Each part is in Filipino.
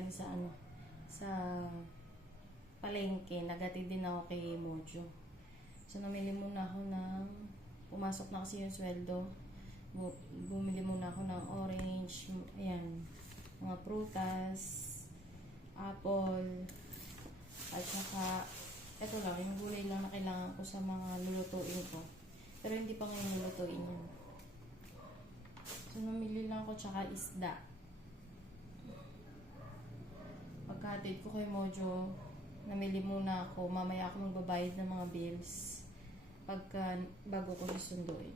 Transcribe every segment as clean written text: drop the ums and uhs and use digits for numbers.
galing sa sa palengke. Nagatid din ako kay Mojo. So, namili muna ako ng, pumasok na kasi yung sweldo. Bumili muna ako ng orange, ayan, mga prutas, apple, at saka, ito lang, yung gulay lang na kailangan ko sa mga lulutuin ko. Pero hindi pa ngayon lulutuin yun. So, namili lang ako, tsaka isda. Pagkahatid ko kay Mojo, namili muna ako. Mamaya ako magbabayad ng mga bills bago ko susunduin.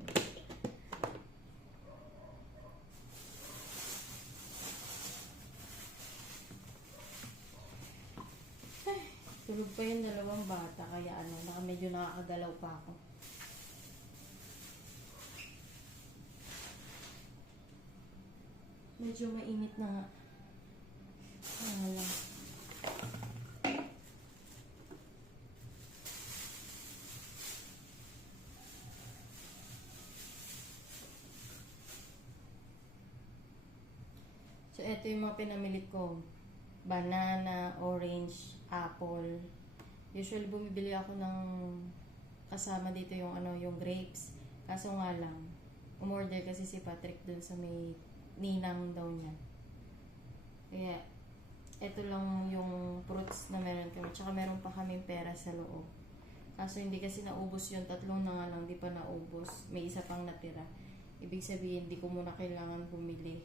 Tulog pa yung dalawang bata, kaya medyo nakakagalaw pa ako. Medyo mainit na nga. Lang. So, ito yung mga pinamili ko. Banana, orange, apple. Usually, bumibili ako ng kasama dito yung yung grapes. Kaso nga lang, umorder kasi si Patrick dun sa may ninang daw niya. Kaya, ito lang yung fruits na meron kami. Tsaka meron pa kaming pera sa loob. Kaso hindi kasi naubos yung tatlong na nga lang, di pa naubos. May isa pang natira. Ibig sabihin, di ko muna kailangan bumili.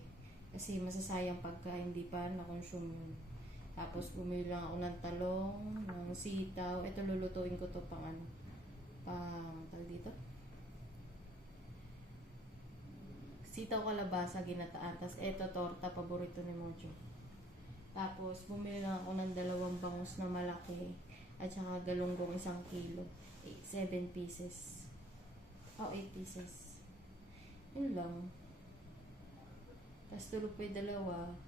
Kasi masasayang pagka hindi pa na-consume yun. Tapos bumili lang ako ng talong, ng sitaw. Ito lulutuin ko to pang tawag dito? Sitaw, kalabasa, ginataan. Tapos ito torta, paborito ni Mojo. Tapos bumili lang ako ng 2 bangus na malaki. At saka galunggong 1 kilo. 7 pieces. 8 pieces. Yun lang. Tapos tulog pa yung 2.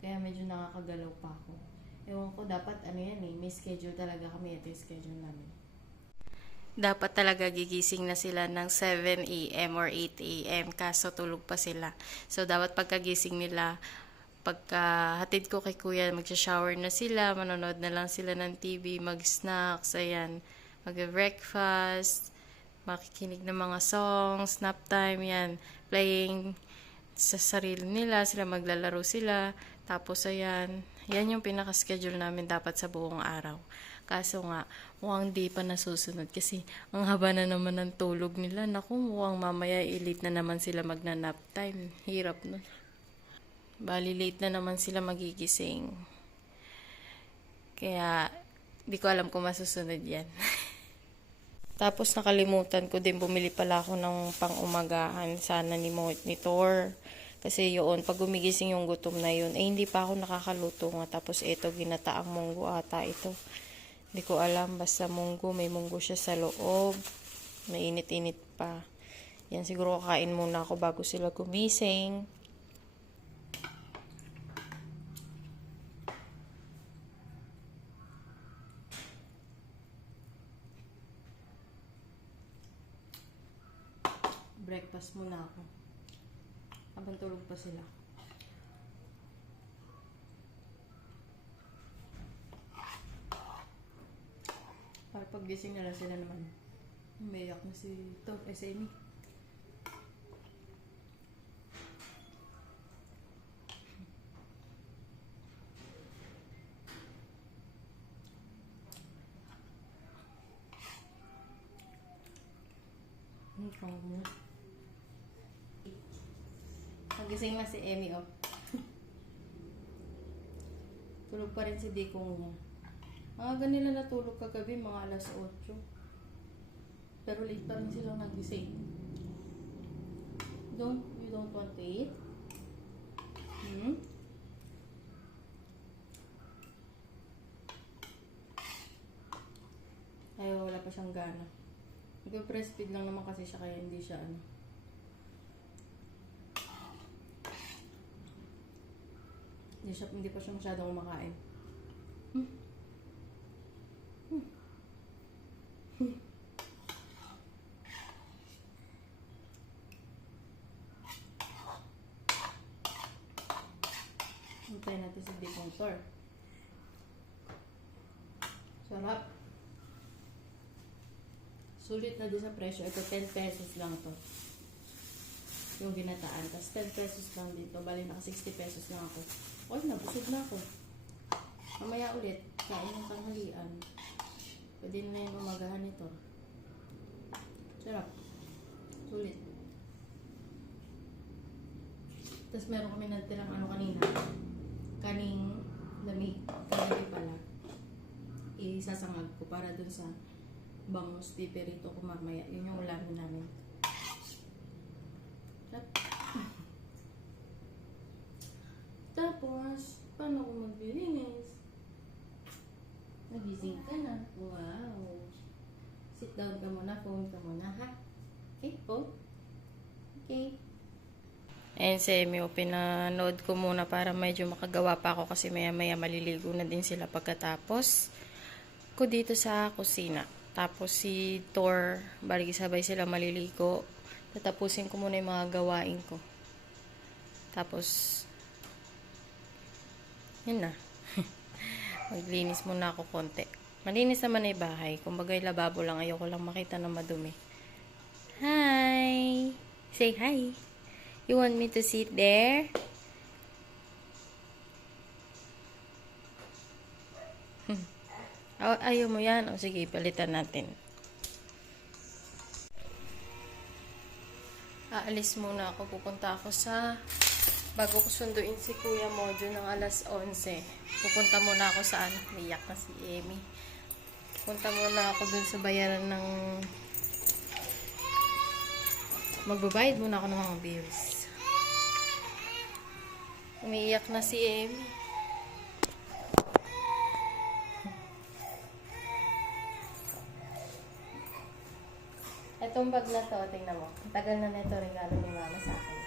Kaya medyo nakakagalaw pa ako. Ewan ko, dapat may schedule talaga kami. Ito yung schedule namin. Dapat talaga gigising na sila ng 7 a.m. or 8 a.m. Kaso tulog pa sila. So, dapat pagkagising nila, pagkahatid ko kay kuya, magsha-shower na sila, manonood na lang sila ng TV, mag-snacks, ayan, mag-breakfast, makikinig ng mga songs, nap time, yan, playing sa sarili nila, sila maglalaro sila, tapos ayan, yan yung pinaka-schedule namin dapat sa buong araw. Kaso nga, mukhang di pa nasusunod kasi ang haba na naman ng tulog nila. Naku, mukhang mamaya late na naman sila magna-nap time. Hirap nun. Bali, late na naman sila magigising. Kaya, di ko alam kung masusunod yan. Tapos nakalimutan ko din, bumili pala ako ng pang-umagahan sana ni Thor. Kasi yun, pag gumigising yung gutom na yun, hindi pa ako nakakaluto nga. Tapos ito, ginataang munggo ata ito. Hindi ko alam, basta munggo, may munggo siya sa loob. Mainit-init pa. Yan, siguro kakain muna ako bago sila gumising. Breakfast muna ako. Habang tulog pa sila. Para paggising nila sila naman. Umiyak na si Amy. Nagising na si Amy, oh. Tulog pa rin si Dikong niya. Mga ganila natulog kagabi, mga alas 8. Pero late pa rin silang nagising. You don't want to eat? Ay, wala pa siyang gana. Nag-breastfeed lang naman kasi siya, kaya hindi siya hindi pa siya masyadong kumakain. Hintayin natin si Dipong. store. Sarap. Sulit na din sa presyo. Ito, 10 pesos lang to. Yung ginataan. Tapos 10 pesos lang dito. Bali, naka 60 pesos lang ako. Oy, nabusog na ako. Mamaya ulit, kain ng tanghalian. Pwede na yung umagahan nito. Sarap. Sulit. Tapos meron kami natirang ano kanina. Kaning lamig. Kagabi pala. Isasangag ko para dun sa bangus piperito ko mamaya. Yun yung ulamin namin. Tapos, paano ko maglilinis? Nagising ka na. Wow. Sit down ka muna. Phone ka muna, ha? Okay, phone? Okay. Ayan si Emi, pinanood ko muna para medyo makagawa pa ako kasi maya-maya maliligo na din sila pagkatapos ko dito sa kusina. Tapos si Thor, balik sabay sila maliligo. Tatapusin ko muna yung mga gawain ko. Tapos, yun na. Maglinis muna ako konti. Malinis naman na yung bahay. Kumbaga yung lababo lang. Ayoko lang makita na madumi. Hi! Say hi! You want me to sit there? Ayaw mo yan? O sige, palitan natin. Aalis muna ako. Pupunta ako sa... Bago ko sunduin si Kuya Mojo ng alas 11. Pupunta muna ako saan? Iyak na si Emi. Pupunta muna ako dun sa bayaran ng... Magbabayad muna ako ng mga bills. Umiiyak na si Emi. Itong bag na to, tingnan mo. Tagal na nito regalo ni Mama sa akin.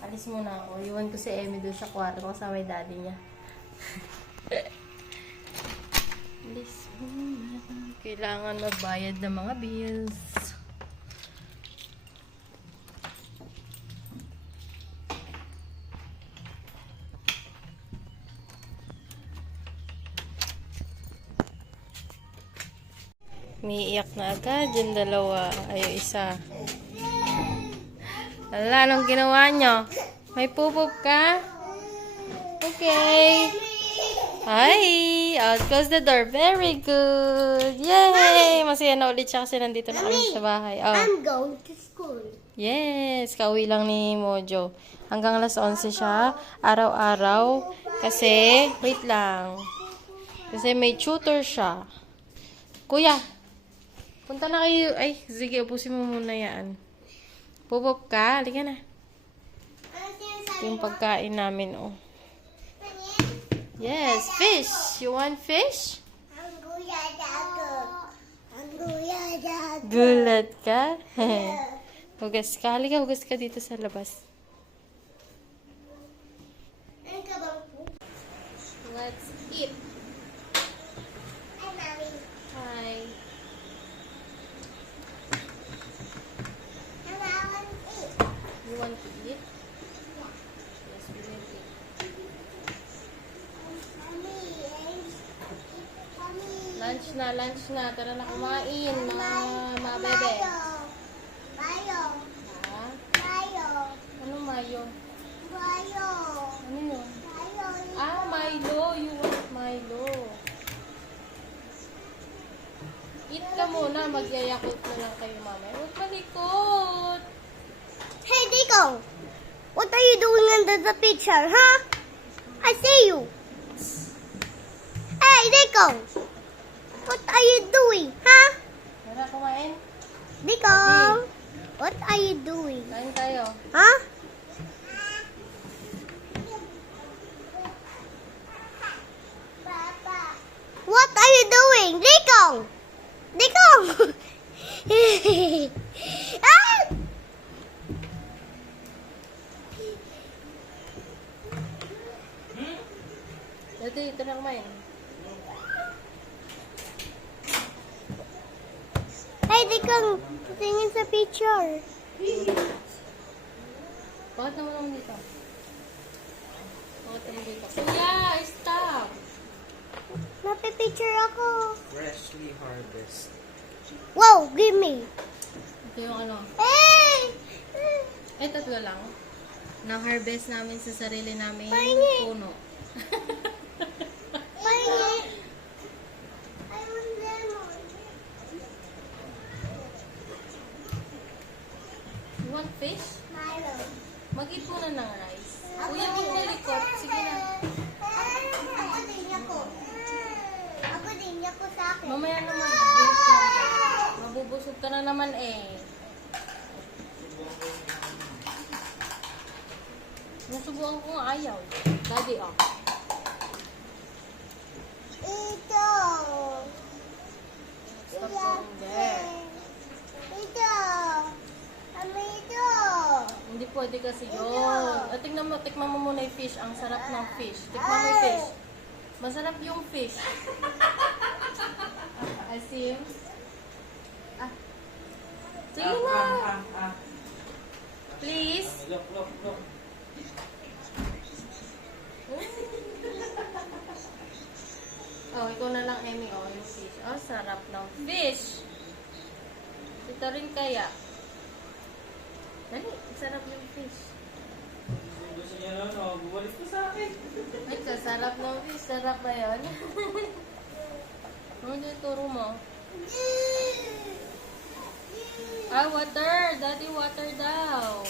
Alis muna ako. Iwan ko si Emi doon sa kwarto kasama yung daddy niya. Alis muna. Kailangan magbayad ng mga bills. Umiiyak na agad yung dalawa. Ay, isa. Ala, anong ginawa nyo? May pupop ka? Okay. Hi! I'll close the door. Very good. Yay! Masaya na ulit siya kasi nandito na kami sa bahay. Oh. I'm going to school. Yes! Kauwi lang ni Mojo. Hanggang alas 11 siya. Araw-araw. Kasi, wait lang. Kasi may tutor siya. Kuya! Punta na kayo. Ay, sige, upusin mo muna yan. Pupop ka? Halika na. Yung pagkain namin, oh. Yes, fish. You want fish? Gulat ka? Hugas ka. Halika, hugas ka dito sa labas. Let's eat. Hi. You want to eat? Yes, we will eat. Lunch na. Tara na kumain, mga bebe. Mayo. Ha? Mayo. Ano mayo? Mayo. Ano yun? Mayo. Ah, Milo. You want Milo. Eat ka muna. Magyayakot na lang kayo, mama. Huwag malikot. Hey, Nico. What are you doing under the picture, huh? I see you. Hey, Nico. What are you doing, huh? Tara, kumain. Nico. Ate. What are you doing? Kain tayo. Huh? What are you doing? Nico! Nico! Ah! Dati, tara kumain. Hey, Nico! Tingin sa picture. Bakit naman naman dito? Kuya, stop! Napipicture ako. Freshly harvest. Wow, give me. Ito yung ano. Hey! Tatlo lang. Na-harvest namin sa sarili namin Pahingi. puno. Pahingi. I want lemon. You want fish? Milo. Mag-ipunan ng rice. Kuya, binalikot. Sige na. Ako din ako. Ako din ako sa akin. Mamaya naman. Drink ka. Mabubusog ka na naman eh. Nasubukan ko nga ayaw. Daddy, oh. Ito. Stop going there. Ito. Mami, ito. Hindi pwede kasi yun. Tingnan mo, tikman mo muna yung fish. Ang sarap ng fish. Tikman mo yung fish. Masarap yung fish. Asim. Sige na. Please. Look. Oh, ikaw na lang, Emmy. Oh, yung fish. Oh, sarap ng fish. Ito rin kaya. Dali, sarap ng fish. Gusto niya na, no? Bumalik ko sa akin. Ay, sarap ng fish. Sarap ba yun? Ano yung turo mo? Ah, water. Daddy, water daw.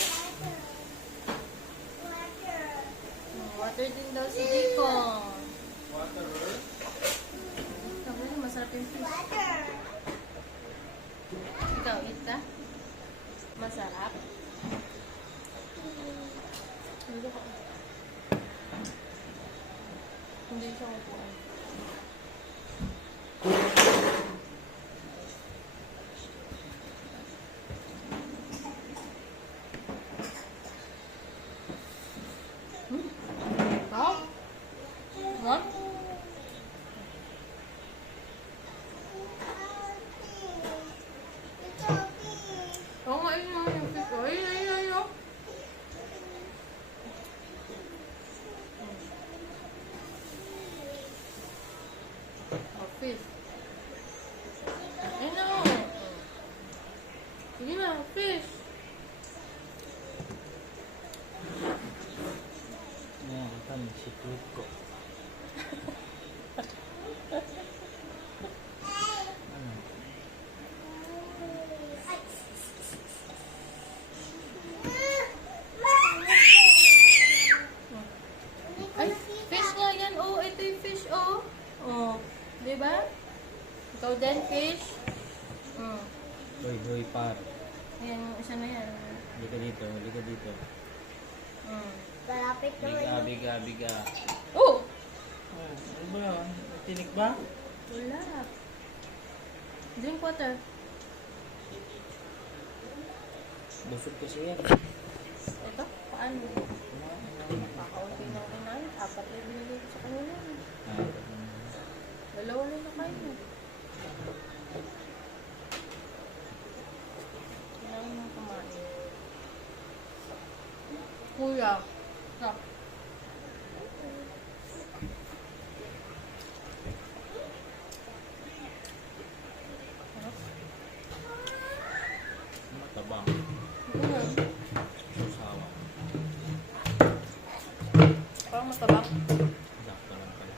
Water din daw si Dikong. Water. Sabi niya, masarap yung fish. Ikaw, eat ka? Masarap? Hindi ko. Hindi siya upuan. Ikaw? What? Oo nga, yun nga yung fish. Ay, oh. Oh, fish. Ayun na, oh. Sige na, fish. Yan, kami, secret ko. Ay, fish nga yan. Oh, ito yung fish, oh. Oh, di ba? Ikaw din, fish. Hoy, par. Ayan, yung isa na yan. Halika dito. Malapit naman. Biga. Oh! Ano ba yun? Tinik ba? Wala. Drink water. Busog kasi yan. Ito, paano? Kakaunti na kinain. 4 na binili ko sa kanila. Dalawa lang na kayo. Kailangan mo kumain. Kuya. Stop. Matabang. Kuya. Susawa. Parang matabang. Sakto lang pala.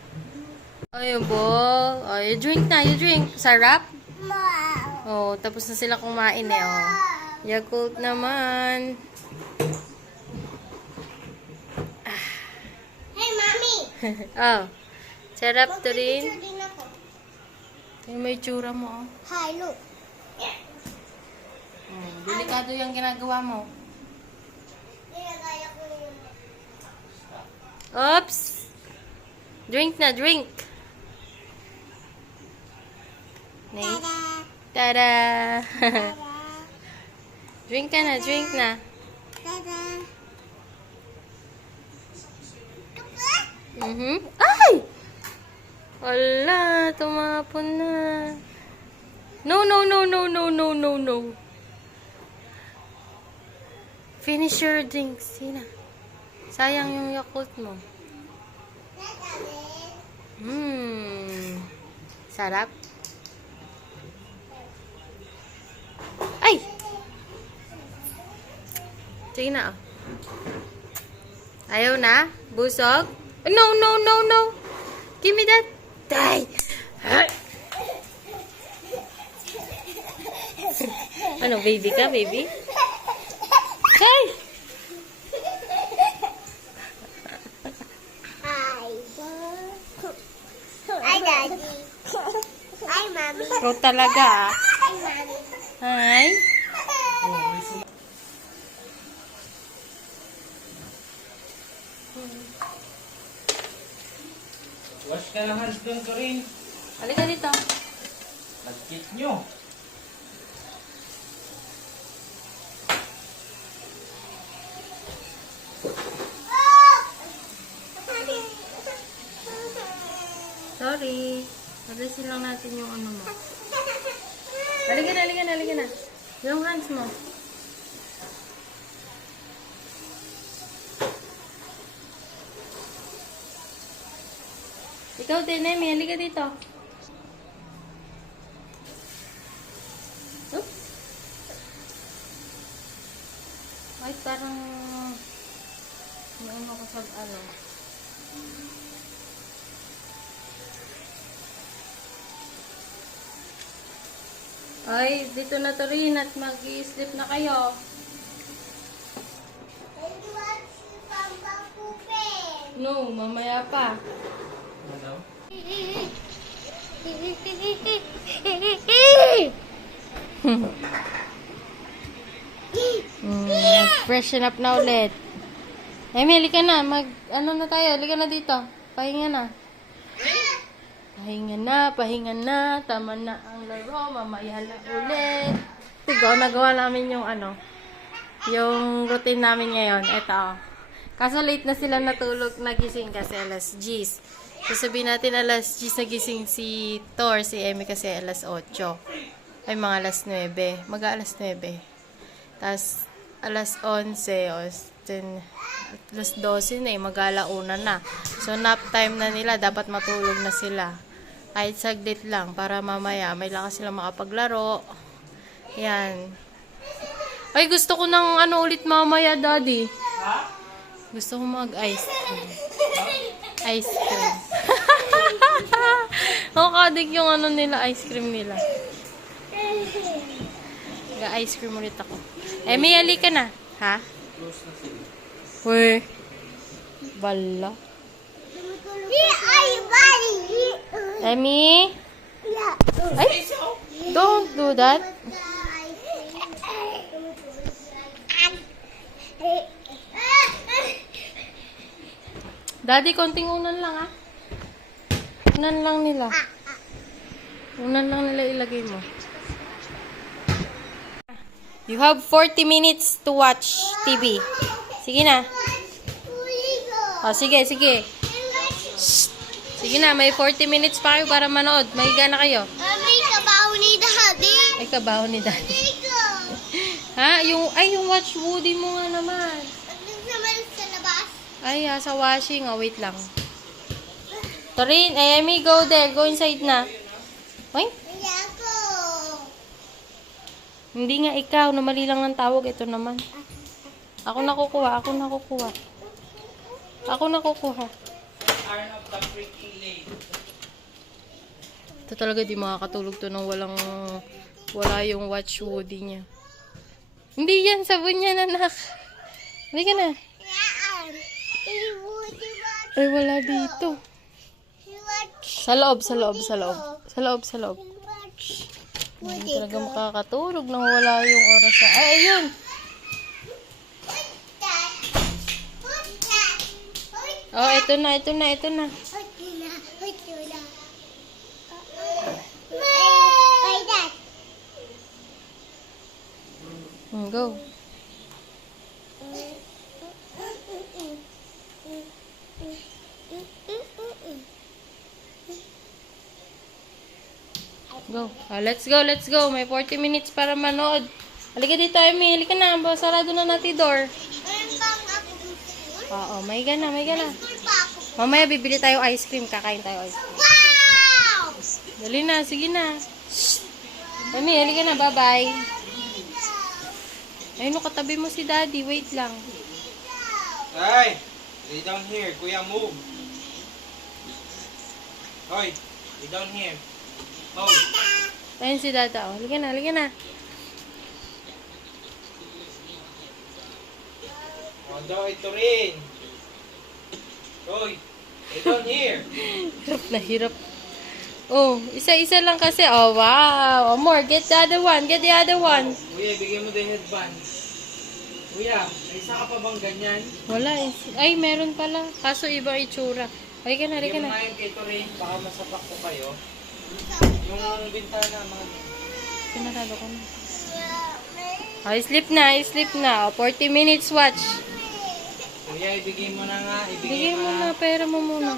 Ayun po. Oh, you drink na, you drink. Sarap? Wow. Oh, tapos na sila kumain eh, oh. Yakult naman. Hey, Mami. Oh. Sarap to rin. Magpipicture din ako. Yung may tsura mo, oh. Hi, look. Delikado yung ginagawa mo. Nilagay ko yung... Oops! Drink na, drink! Nice. Tada! Tada! Drink ka na, drink na. Tada! Ay! Wala, tumapon na. No. Finish your drink, Sina. Sayang yung Yakult mo. Sarap. Ay! Sige na. Ayaw na? Busog? No, no, no, no. Give me that. Die. Ano, baby ka, baby? Hey! Hi, Daddy. Hi, Mommy. Ikaw talaga, ah. Hi, Mommy. Hi. Wash ka ng hands doon, Corinne. Halika dito. Nagkit nyo. Sorry. Addressin lang natin yung ano mo. Halika na, halika na, halika na. Yung hands mo. Ikaw din, Emi. Halika dito. Oops. Ay, parang may ano ko sa ano. Ay, dito na to rin at mag-i-sleep na kayo. No, mamaya pa. Ano? Freshen up na ulit. Emi, halika na. Ano na tayo? Halika na dito. Pahinga na. Pahinga na, pahinga na. Tama na ang laro. Mamaya na ulit. Tigo, nagawa namin yung ano. Yung routine namin ngayon. Eto. Kaso late na sila natulog, nagising kasi alas 10. So sabihin natin alas 10 nagising si Thor, si Emi kasi alas 8. Ay mga alas 9. Mag-alas 9. Tapos alas 11 o alas 12 na eh, mag-alauna na. So nap time na nila, dapat matulog na sila. Kahit saglit lang para mamaya may lakas sila makapaglaro. Yan. Ay, gusto ko ng ano ulit mamaya, Daddy. Gusto ko mag-ice cream. Ice cream. Nakadik yung ano nila, ice cream nila. Ga-ice cream ulit ako. Emi, halika na. Ha? Uy. Bala. Emi? Ay, don't do that. Daddy, konting unan lang, ah. Unan lang nila. Unan lang nila ilagay mo. You have 40 minutes to watch TV. Sige na. Oh, sige, sige. Shh. Sige na, may 40 minutes pa kayo para manood. Mahiga na kayo. Mami, kabaho ni Daddy. Ay, kabaho ni Daddy. Ha? Yung watch Woody mo nga naman. Naman sa labas. Ay, sa washing. Oh, wait lang. Torin, Emi, go there. Go inside na. Oy? Hindi ako. Hindi nga ikaw. Namali lang ng tawag. Ito naman. Ako nakukuha. Ako nakukuha. Ako nakukuha. Iron of the freaking late. Ito talaga di makakatulog to nang wala yung watch Woody niya. Hindi yan. Sabon niya, anak. Hindi ka na. Ay, wala dito. Sa loob, sa loob, sa loob. Sa loob, sa loob. Hindi talaga makakatulog nang wala yung oras sa... Ay, ayun! Oh, ito na, ito na, ito na. Go. Go. Let's go, let's go. May 40 minutes para manood. Halika dito, Emi. Halika na. Sarado na natin door. Oo, may gana, may gana. School pa ako Mamaya bibili tayo ice cream. Kakain tayo ice cream. Wow! Dali na. Sige na. Mami, halika na. Bye-bye. Ayun, katabi mo si Daddy. Wait lang. Hey! Lay down here. Kuya, move. Hoy! Lay down here. Oh! Ayun si Dada. Oh. Halika na. Halika na. Odo, ito rin. Hoy! Lay down here. Hirap na hirap. Oh, isa-isa lang kasi. Oh, wow. Oh, more. Get the other one. Get the other one. Kuya, bigyan mo din headband. Kuya, may isa ka pa bang ganyan? Wala eh. Ay, meron pala. Kaso iba itsura. Halika na. Halika Bigyan mo na. nga yung kito rin. Baka masapak ko kayo. Yung bintana, mga... Sinarado ko na. Oh, sleep na. Sleep na. Oh, 40 minutes watch. Kuya, ibigay mo na nga. Bigyan mo na. Pera mo muna.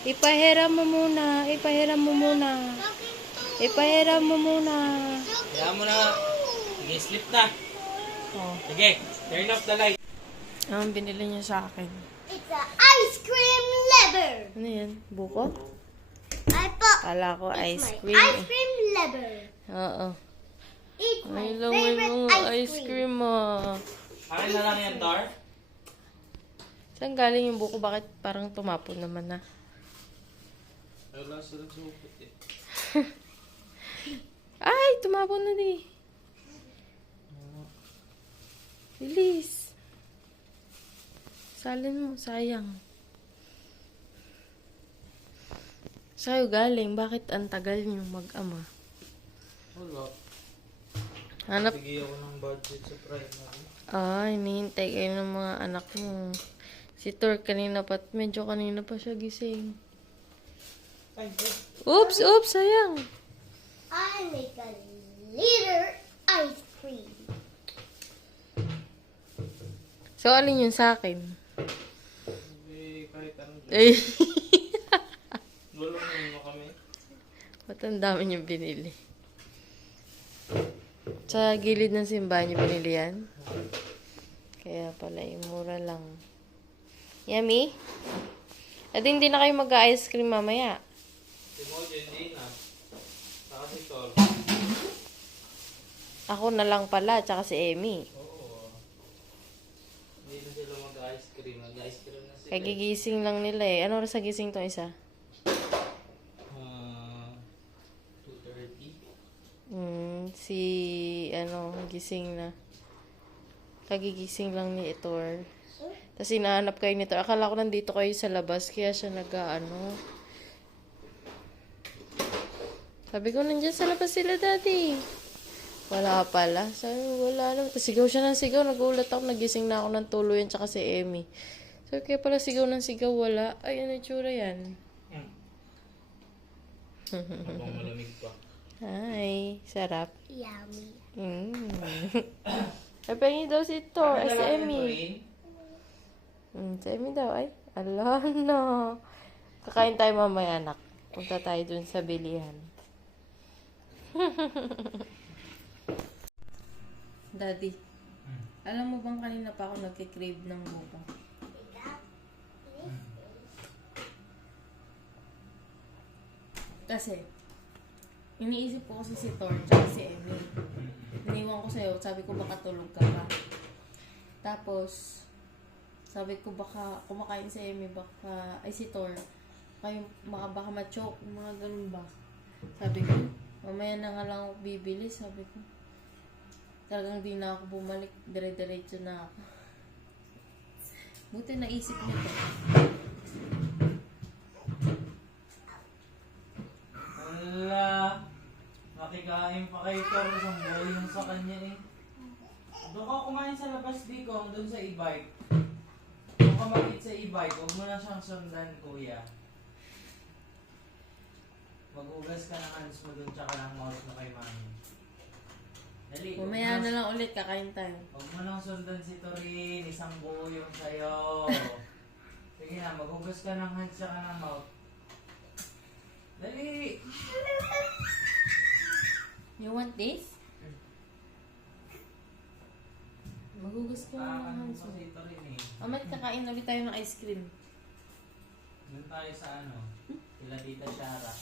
Ipahiram mo muna. Ipahiram mo muna. Ipahiram mo muna. Kaya mo na. Sige, sleep na. Oh. Sige, turn off the light. Ang binili niya sa akin. It's a ice cream lever. Ano yan? Buko? I put Kala ko ice my cream. ice cream lever. Oo. It's my Ay, lang may favorite mga ice ice cream. cream Akin na lang yan, Tar. Saan galing yung buko? Bakit parang tumapon naman na? Wala sa supot eh. Ay, tumapon na di. Bilis. Salin mo, sayang. Sa'yo galing, bakit ang tagal niyo mag-ama? Wala. Hanap. Bigyan ako ng budget sa primary. Hinihintay kayo ng mga anak mo. Si Tor kanina medyo kanina pa siya gising. Ay, ay. Oops, sayang. I make a liter ice cream. So, alin yun sa akin? Eh, kahit anong Eh, lulungin mo kami. ba't ang dami niyong binili? Sa gilid ng simbahan niyo binili yan? Kaya pala, mura lang. Yummy? At hindi na kayo mag-ice cream mamaya. Si Mojo, hindi na. Saka si Tor. Ako na lang pala, tsaka si Emmy. Oo. Hindi na sila mag-ice cream. Mag-ice cream na sila. Kagigising lang nila eh. Ano oras sa gising tong isa? 2:30. Gising na. Kagigising lang ni Itor. Tapos hinahanap kayo nito. Akala ko nandito kayo sa labas, kaya siya Sabi ko, nandiyan sa labas sila, Daddy. Wala pala. Sabi ko, wala naman. Tapos sigaw siya ng sigaw. Nagulat ako. Nagising na ako ng tuluyan tsaka si Emmy. Sabi kaya pala sigaw ng sigaw. Wala. Ay, ano itsura yan? Habang malamig pa. Ay, sarap. Yummy. Ay, pahingi daw si Tor. Ay, si Akin na lang Emmy. ito rin. Si Emmy daw. Ay, ala no. Kakain tayo mamaya, anak. Punta tayo dun sa bilihan. Daddy, alam mo bang kanina pa ako nagkikrave ng buko? Kasi, iniisip ko kasi si Tor at si Emmy. Iniwan ko sa'yo, sabi ko baka tulog ka pa. Tapos, sabi ko baka kumakain si Emmy, si Tor, baka ma-choke, mga ganun ba. Sabi ko, mamaya na nga lang ako bibili, sabi ko. Talagang di na ako bumalik, dire-diretso na ako. Buti naisip nito. Ala, nakikain pa kay Tor. Isang buhay lang sa kanya eh. Doon ka kumain sa labas, Bikong, doon sa e-bike. Doon ka mag-eat sa e-bike. Huwag mo na siyang sundan, kuya. Mag-ugas ka ng hands mo doon tsaka ng mouse mo kay mami. Dali. Mamaya na lang ulit, kakain tayo. Huwag mo nang sundan si Torin. Isang buo yung sa'yo. Sige na, mag-ugas ka ng hands tsaka ng mouth. Dali! You want this? Magugas ka ng hands mo. Si Torin eh. Mamaya kakain ulit tayo ng ice cream. Doon tayo sa ano, sila Tita Shara.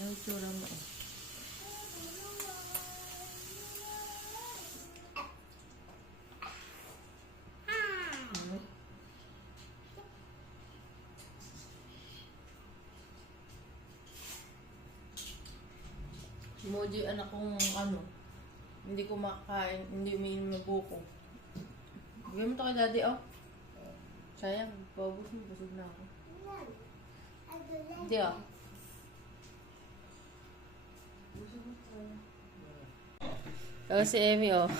Yung tsura mo eh. Emoji anak kong ano, hindi ko makain, hindi umiinom ng buko. Bigyan mo to kay daddy, oh. Sayang, paubos mo, busog na ako. Hindi, oh. Busog na tayo. Oh, si Emmy, oh.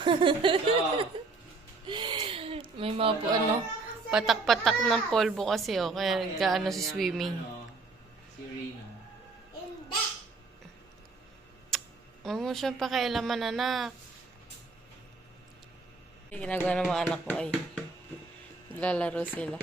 May mga po, ano, patak-patak ng polvo kasi, oh. Kaya nagkaano si swimming. Si Rina. Huwag mo siyang pakialaman, anak. Ginagawa ng mga anak ko ay lalaro sila.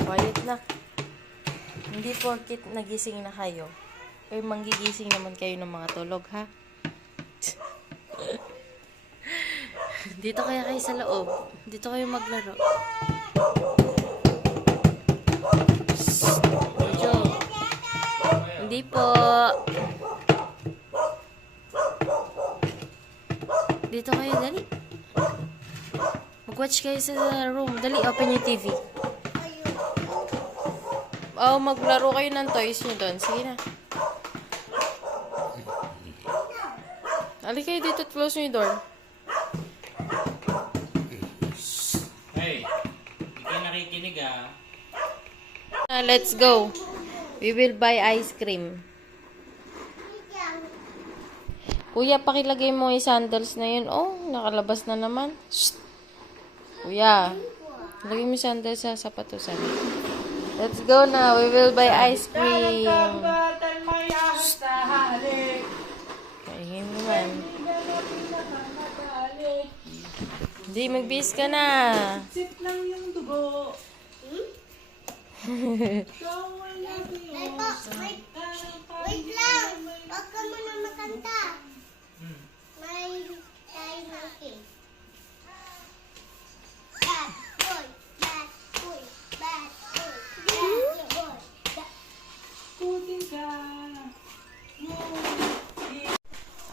Quiet na. Hindi porkit nagising na kayo, ay manggigising naman kayo ng mga tulog, ha? Dito kaya kayo sa loob. Dito kayo maglaro. Medyo. Hindi po. Dito kayo, dali. Mag-watch kayo sa room. Dali, open yung TV. Oh, maglaro kayo ng toys nyo doon. Sige na. Dali kayo dito at close nyo yung door. Hey, hindi kayo nakikinig ah. Let's go. We will buy ice cream. Kuya, pakilagay mo yung sandals na yun. Oh, nakalabas na naman. Shh. Kuya, lagay mo yung sandals sa sapatusan. Let's go na. We will buy ice cream. Kaingin mo naman. Hindi, magbihis ka na. Sip lang yung dugo. Wait lang! Huwag ka muna makanta. May time okay. Bad boy, bad boy, bad boy, bad boy. Putin ka.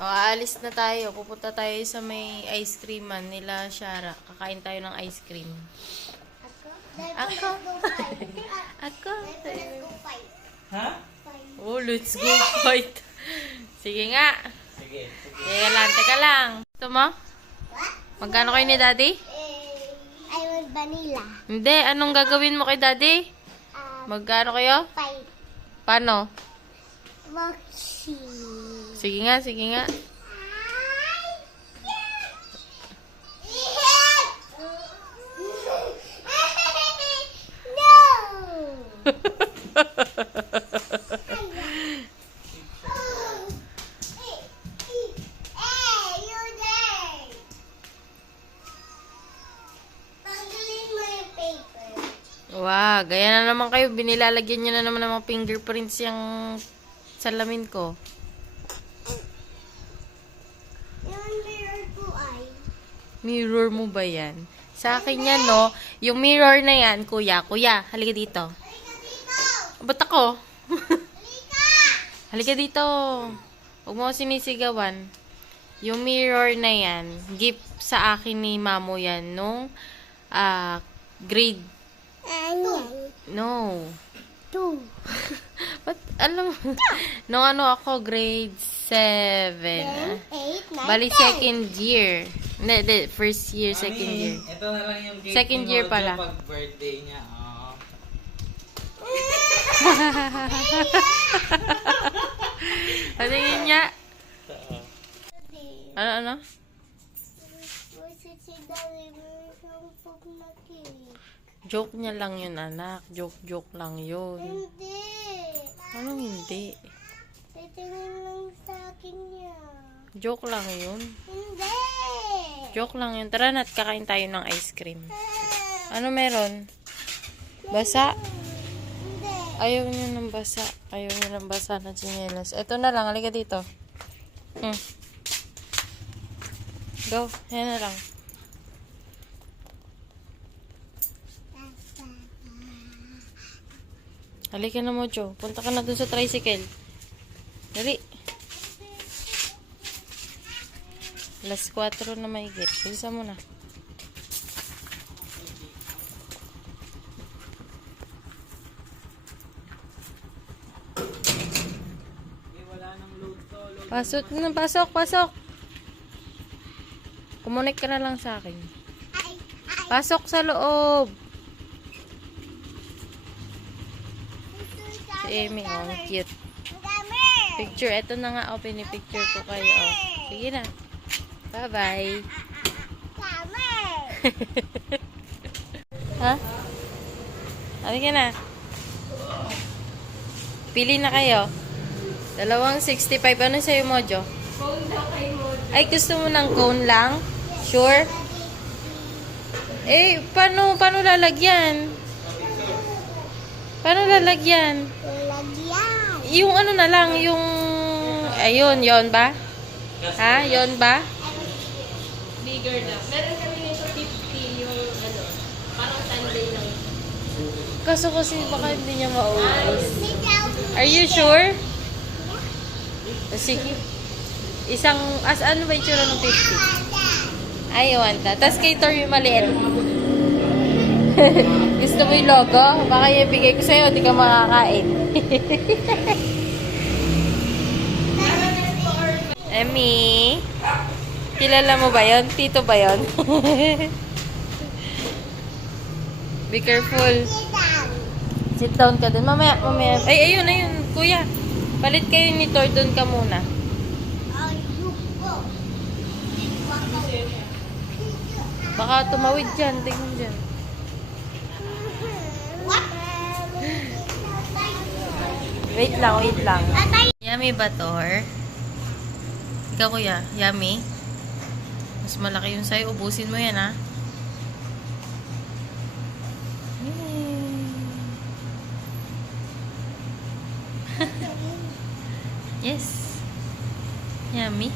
O, aalis na tayo. Pupunta tayo sa may ice creaman nila, Shara. Kakain tayo ng ice cream. Ako? Ako? Let's go fight. Ha? Oh, let's go fight. Sige nga. Sige, sige. Teka lang. Ito mo? Magkano kayo ni daddy? I want vanilla. Hindi, anong gagawin mo kay daddy? Magkano kayo? Fight. Paano? Boxing. Sige nga, sige nga. Wow, gaya na naman kayo. Binilalagyan nyo na naman ng mga fingerprints yung salamin ko. Yung mirror po ay Mirror mo ba yan? Sa akin yan, no? Yung mirror na yan, kuya. Kuya, halika dito. Ba't ako? Halika dito. Huwag mo ako sinisigawan. Yung mirror na yan, gift sa akin ni mamo yan nung grade. No. 2. Ba't, alam mo, nung ano ako, grade 7. 8, 9, Bali, second year. Hindi, first year, second year. Ito na lang yung cake Second ni year Mojo pala. pag birthday niya. Oh. Patingin niya. Ano? Joke niya lang yun, anak. Joke lang yun. Hindi. Anong hindi? Titingin lang sa akin niya. Joke lang yun. Hindi. Joke lang yun. Tara na't kakain tayo ng ice cream. Ano meron? Basa? Hindi. Ayaw niya ng basa. Ayaw niya ng basa na chinelas. Ito na lang. Halika dito. Go. Yan na lang. Halika na, Mojo. Punta ka na dun sa tricycle. Dali. Alas 4 na mahigit. Bilisan mo na. Wala nang load to. Load. Pasok na, pasok, pasok. Kumunik ka na lang sa akin. Pasok sa loob. Si Amy, oh, ang cute. Picture, eto na nga, oh, pinipicture ko kayo, oh. Sige na. Bye-bye. Ha? Halika na. Pili na kayo. 2.65. Ano sa'yo, Mojo? Phone daw kay Mojo. Ay, gusto mo ng cone lang? Sure? Eh, paano lalagyan? Paano lalagyan? Lagyan. Yung ano na lang, yung... Ayun, yon ba? Ha? Yon ba? Bigger na. Meron kami nito 50 yung ano, parang Sunday lang. Kaso kasi baka hindi niya maubos. Bitaw. Are you sure? Sige. Isang... ano ba yung tsura ng 50? Ay, 1 ta. Tapos kay Tor yung maliit. Gusto mo yung logo? Baka yung bigay ko sa'yo, hindi ka makakain. Emmy? Kilala mo ba yon? Tito ba yon? Be careful. Sit down ka dun. Mamaya. Ay, ayun. Kuya, palit kayo ni Tor. Doon ka muna. Baka tumawid dyan. Tingnan dyan. Wait lang. Yummy ba, Tor? Ikaw, kuya. Yummy? Mas malaki yung sa'yo. Ubusin mo yan, ha? Yes. Yummy.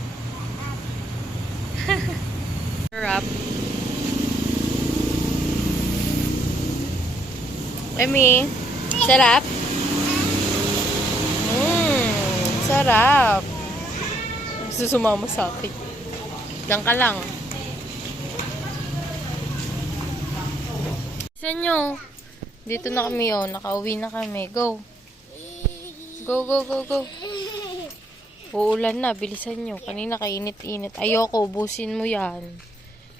Wrap. Emmy, sarap? Sarap. Gusto sumama sa akin. Diyan ka lang. Isa nyo. Dito na kami, oh. Nakauwi na kami. Go. Go. Uulan na. Bilisan nyo. Kanina kainit-init. Ayoko. Ubusin mo yan.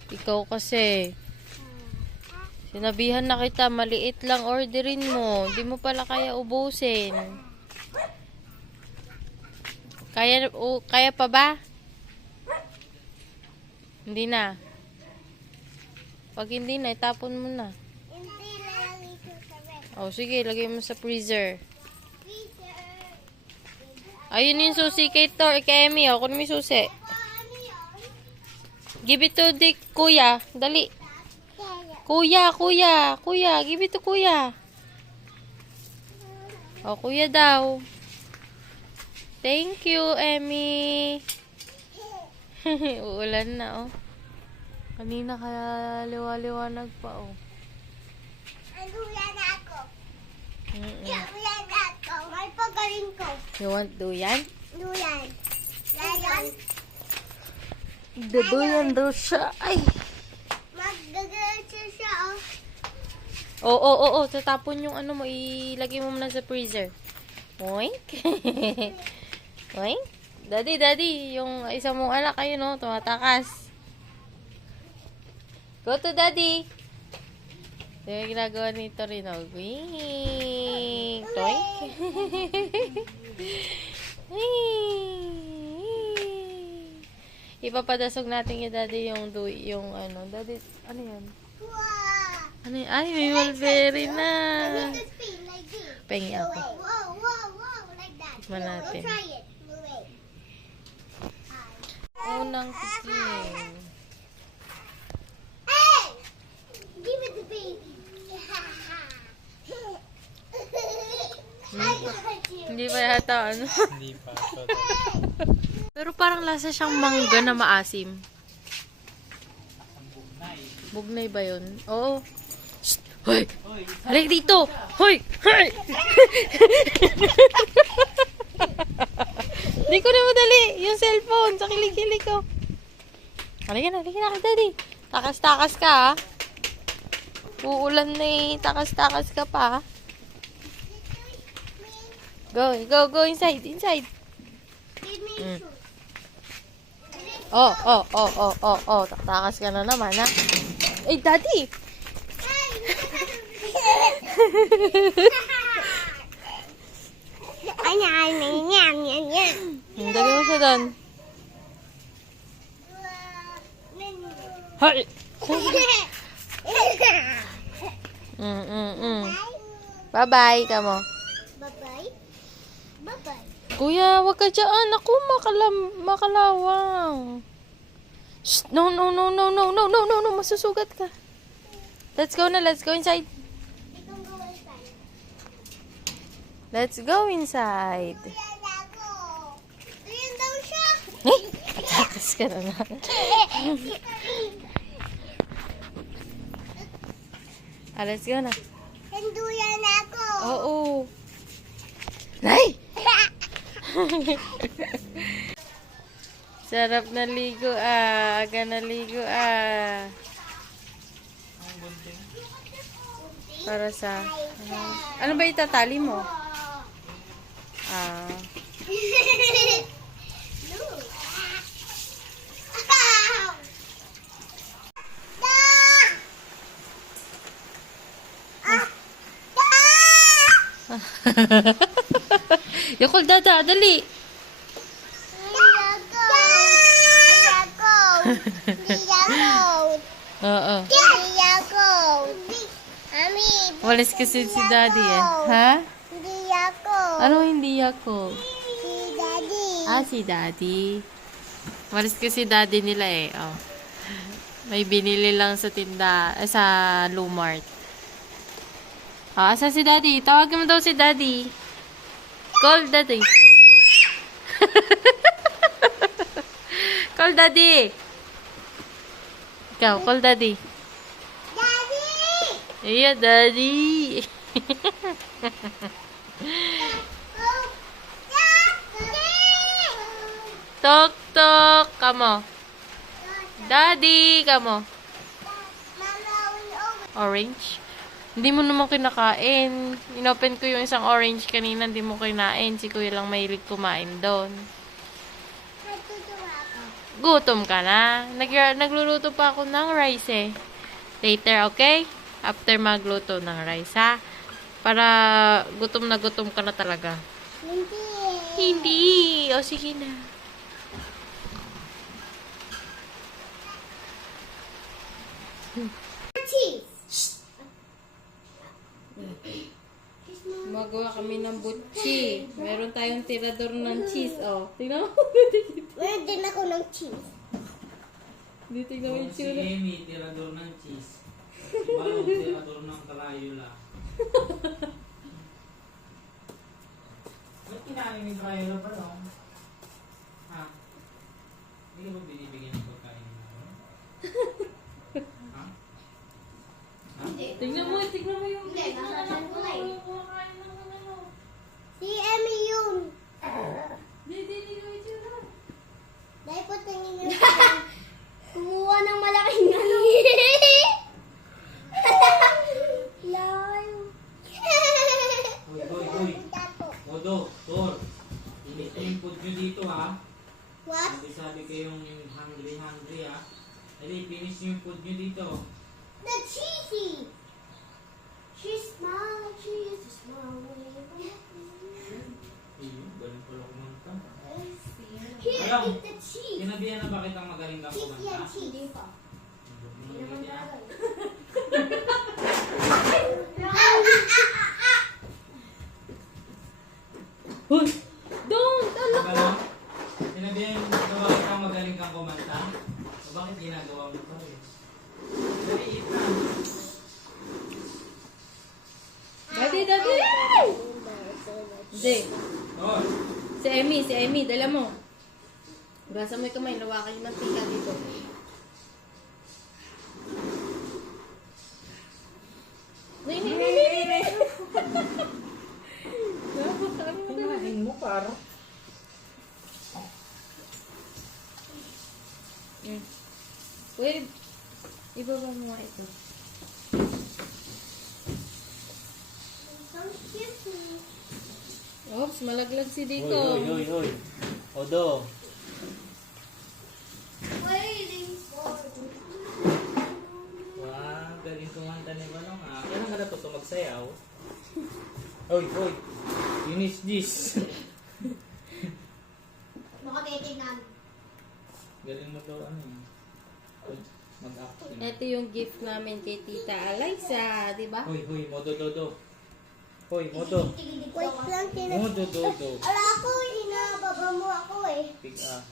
Ikaw kasi. Sinabihan na kita. Maliit lang orderin mo. Di mo pala kaya ubusin. Kaya pa ba? Hindi na. Pag hindi na, itapon mo na. Hindi lang ito sa ref. Oh, sige, lagay mo sa freezer. Ayun yung susi kay Tor, kay Emmy, oh. Kunin mo yung susi. Give it to the kuya. Dali. Kuya. Give it to kuya. Oh, kuya daw. Thank you, Emmy. Uulan na, oh. Kanina kaya liwa-liwanag pa, oh. Duyan ako. Mm-mm. Duyan ako. May pagaling ko. You want duyan? Duyan. Duyan. Duyan daw siya. Ay. Magdagalitsa siya, oh. Oo. Tatapon yung ano mo. Ilagay mo muna sa freezer. Oink. Oink. Daddy. Yung isa mong anak, ayun, no? Tumatakas. Go to daddy. Ito yung ginagawa nito rin, oh. Wink. Toink. Ipapadasog natin kay daddy yung ano. Daddy, ano yan? Wow. Ano yan? Ay, may mulberry na. Need to spin like this. Pengi ako. Wow. Like that. Tikman natin. We'll try it. Wait. Unang tikim. Hindi pa yata, ano? Hindi pa. Pero parang lasa siyang mangga na maasim. Bugnay ba yun? Oo. Shh! Hoy! Halika dito! Hoy! Hoy! Hindi ko na madali yung cellphone sa kilig-kilig ko. Halika na kay daddy. Takas-takas ka, ha? Uulan na eh. Takas-takas ka pa, ha? Go inside. Give me Mm. shoes. Oh. Takas ka na naman, ha? Eh, daddy! Dali mo siya doon. Hoy! Bye-bye, kamo. Bye-bye. Bye-bye. Kuya, wag ka dyan. Ako, makalawang. Shh! No. Masusugat ka. Let's go inside. We can go inside. Let's go inside. Yan ako. Yan daw siya. Eh! Takas ka na nga. Let's go na. Hinduyan ako. Oo. Nay! Sarap na ligo, Aga na ligo, Para sa... ano ba itatali mo? Yakul, dali. Oo. Walis kasi si daddy eh. Ha? Ano hindi ako? Si daddy. Walis kasi daddy nila eh. Oh. May binili lang sa tinda, sa Lumart. Asa si daddy? Tawagin mo daw si daddy. Call daddy. Call daddy. Ikaw, call daddy. Iya, daddy. Tok, tok. Kamo. Daddy, kamo. Orange? Hindi mo naman kinakain. Inopen ko yung isang orange kanina, hindi mo kinain. Si kuya lang mahilig kumain doon. Gutom ka na. Nagluluto pa ako ng rice eh. Later, okay? After magluto ng rice, ha? Para gutom ka na talaga. Hindi. O, sige na. Magawa kami ng butchi. Meron tayong tirador ng cheese, oh. Tingnan mo. Meron din ako ng cheese. Hindi, tingnan mo yung Si tsura. Amy, tirador ng cheese. Si Balong, tirador ng Crayola. Ba't kinain yung Crayola pa, no? Ha? Hindi ka ba binibigyan ng pagkain mo? Ha? Tingnan mo yung Hindi, nasa anak cellphone ko. na eh. Kumakain ng ano. Si Emmy yun. Hindi yung tsura. Dahil po tingin nyo. Kumuha ng malaking ano. Layo. Uy. Odo, Tor. Init yung food nyo dito, ha? What? Sabi kayong hungry, ha? Dali, finish yung food nyo dito. The cheesy. She's small, she's small. Ayun, galing pala kumanta. Here, Alam. eat the cheese. Sinabihan na ba kitang magaling kang Cheese kumanta? yan, cheese. Hoy! Don't! Alam, sinabihan na ba kitang magaling kang kumanta? O bakit ginagawa mo pa rin? Dali, eat na. Daddy! Hindi. Si Emmy, dala mo. Hugasan mo yung kamay, lawakan yung mantika dito. Nay. Kinain mo para. Wait, ibaba mo nga ito. Oops, malaglag si Diko. Hoy. Odo. Waiting for Wow, galing kumanta ni Balong ah. Kailan ka natuto magsayaw? Hoy. Finish this. Makatitignan. Galing mo daw ano eh. Mag-acting. Ito yung gift namin kay Tita Eliza, di ba? Hoy, modo-dodo. Hoy, modo. Wait lang, Modo-dodo. Ala ako, hinababa mo ako eh. Pick up.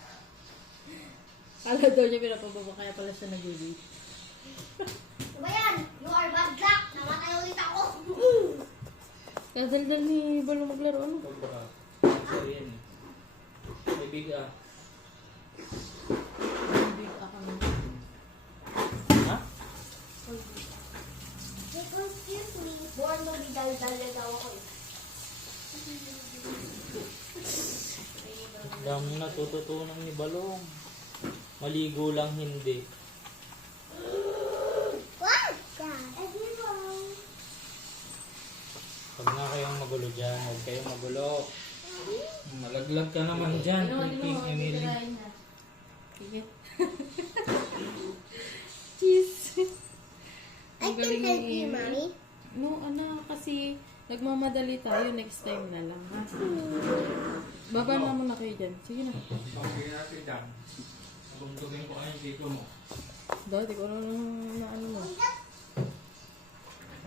Kala daw niya pinapababa, kaya pala siya nag-wait. Ano ba yan? You are bad luck. Namatay ulit ako. Kadaldal ni Balong maglaro, ano? Sobra. So, yan eh. May big ah. Big ako na. Ha? Excuse me. Born to be dal-dal na daw ako eh. Dami natututunan ni Balong. Maligo lang hindi. What? Everyone. Huwag na kayong magulo dyan. Huwag kayong magulo. Malaglag ka naman dyan. King Emily. Sige. Cheese. I can help you, mommy. No, anak, kasi nagmamadali tayo. Next time na lang, ha? Baba na muna kayo dyan. Sige na. Pagkakit natin dyan. Tugtugin ko kayo dito mo. Dati ko na ano mo.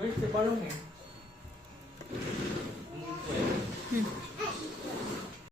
Ay, si Balong eh.